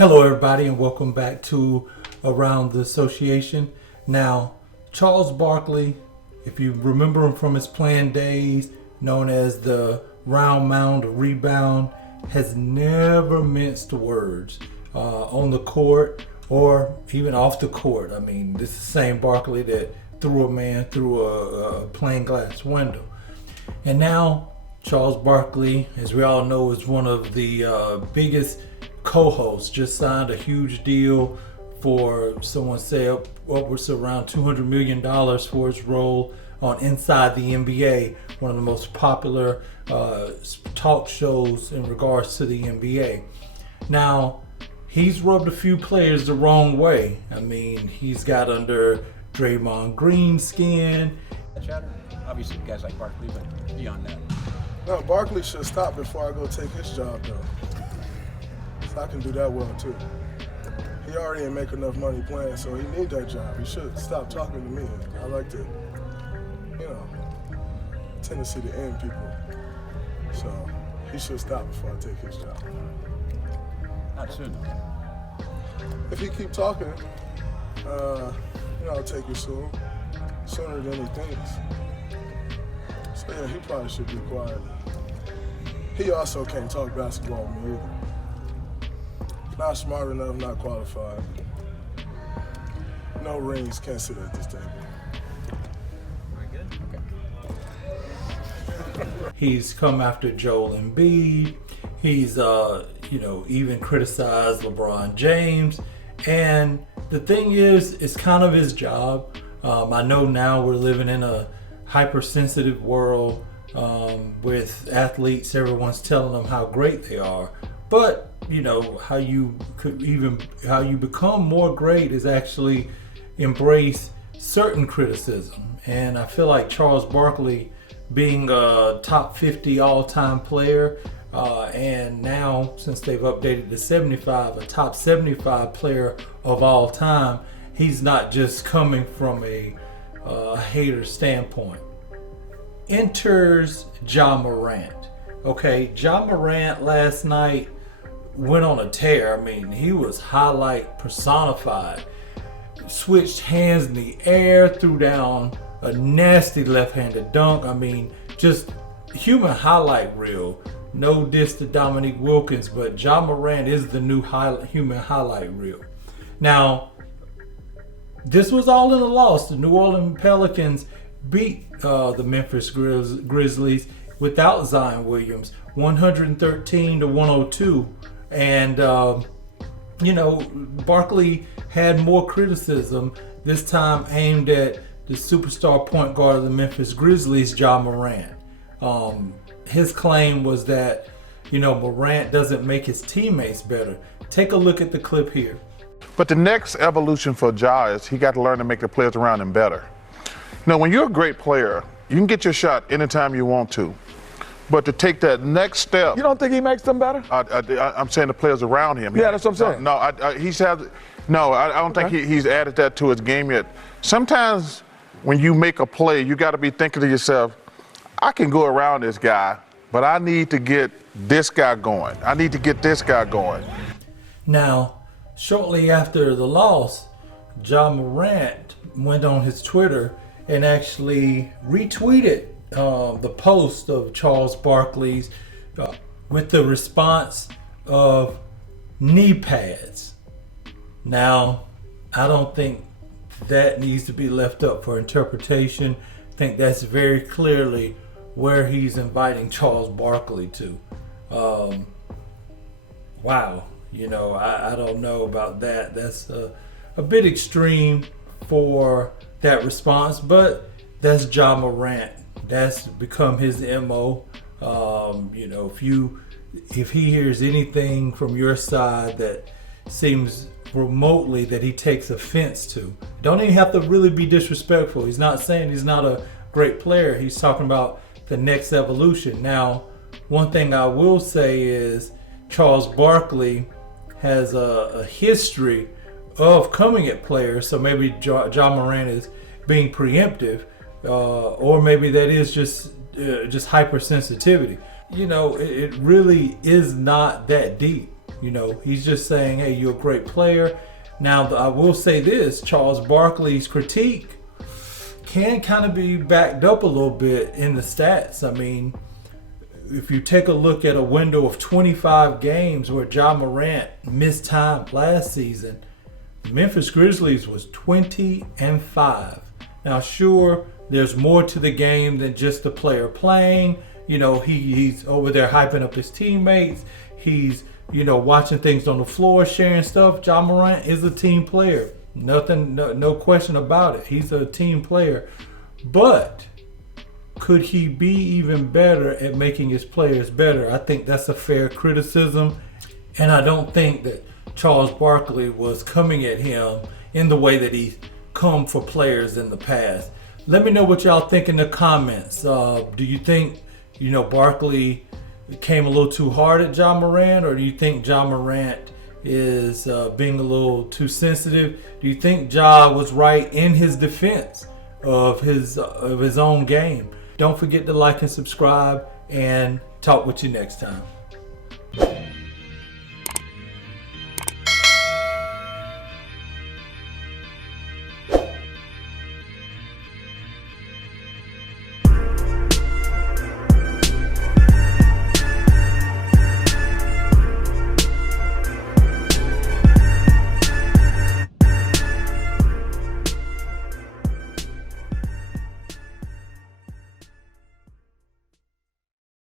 Hello everybody and welcome back to Around the Association. Now, Charles Barkley, if you remember him from his playing days, known as the round mound or rebound, has never minced words on the court or even off the court. I mean, this is the same Barkley that threw a man through a plain glass window. And now, Charles Barkley, as we all know, is one of the biggest co-hosts, just signed a huge deal for, someone say, upwards of around $200 million for his role on Inside the NBA, one of the most popular talk shows in regards to the NBA. Now, he's rubbed a few players the wrong way. I mean, he's got under Draymond Green's skin. Obviously, guys like Barkley, but beyond that. No, Barkley should stop before I go take his job, though. So I can do that well, too. He already ain't make enough money playing, so he need that job. He should stop talking to me. I like to, tendency to end people. So he should stop before I take his job. Not soon. If he keep talking, I'll take it soon. Sooner than he thinks. So yeah, he probably should be quiet. He also can't talk basketball with me either. Not smart enough, not qualified. No rings, can't sit at this table. Very good. Okay. He's come after Joel Embiid. He's, even criticized LeBron James. And the thing is, it's kind of his job. I know now we're living in a hypersensitive world with athletes. Everyone's telling them how great they are. But how you become more great is actually embrace certain criticism. And I feel like Charles Barkley, being a top 50 all-time player, and now since they've updated to 75, a top 75 player of all time, he's not just coming from a hater standpoint. Enters Ja Morant. Okay, Ja Morant last night went on a tear. I mean, he was highlight personified. Switched hands in the air, threw down a nasty left-handed dunk. I mean, just human highlight reel. No diss to Dominique Wilkins, but Ja Morant is the new human highlight reel. Now, this was all in a loss. The New Orleans Pelicans beat the Memphis Grizzlies without Zion Williams, 113-102. And, Barkley had more criticism, this time aimed at the superstar point guard of the Memphis Grizzlies, Ja Morant. His claim was that, Morant doesn't make his teammates better. Take a look at the clip here. But the next evolution for Ja is he got to learn to make the players around him better. Now, when you're a great player, you can get your shot anytime you want to. But to take that next step. You don't think he makes them better? I'm saying the players around him. Yeah, that's what I'm saying. I don't think he's added that to his game yet. Sometimes when you make a play, you got to be thinking to yourself, I can go around this guy, but I need to get this guy going. I need to get this guy going. Now, shortly after the loss, Ja Morant went on his Twitter and actually retweeted the post of Charles Barkley's with the response of knee pads. Now, I don't think that needs to be left up for interpretation. I think that's very clearly where he's inviting Charles Barkley to. Wow, I don't know about that. That's a bit extreme for that response, but that's Ja Morant. That's become his MO. If he hears anything from your side that seems remotely that he takes offense to, don't even have to really be disrespectful. He's not saying he's not a great player. He's talking about the next evolution. Now, one thing I will say is Charles Barkley has a history of coming at players, so maybe Ja Morant is being preemptive. Or maybe that is just hypersensitivity. It really is not that deep. You know, he's just saying, hey, you're a great player. Now, I will say this, Charles Barkley's critique can kind of be backed up a little bit in the stats. I mean, if you take a look at a window of 25 games where Ja Morant missed time last season, the Memphis Grizzlies was 20-5. Now, sure, there's more to the game than just the player playing. You know, he's over there hyping up his teammates. He's, you know, watching things on the floor, sharing stuff. Ja Morant is a team player. No question about it. He's a team player. But could he be even better at making his players better? I think that's a fair criticism. And I don't think that Charles Barkley was coming at him in the way that he's come for players in the past. Let me know what y'all think in the comments. Do you think, you know, Barkley came a little too hard at Ja Morant, or do you think Ja Morant is being a little too sensitive? Do you think Ja was right in his defense of his own game? Don't forget to like and subscribe, and talk with you next time.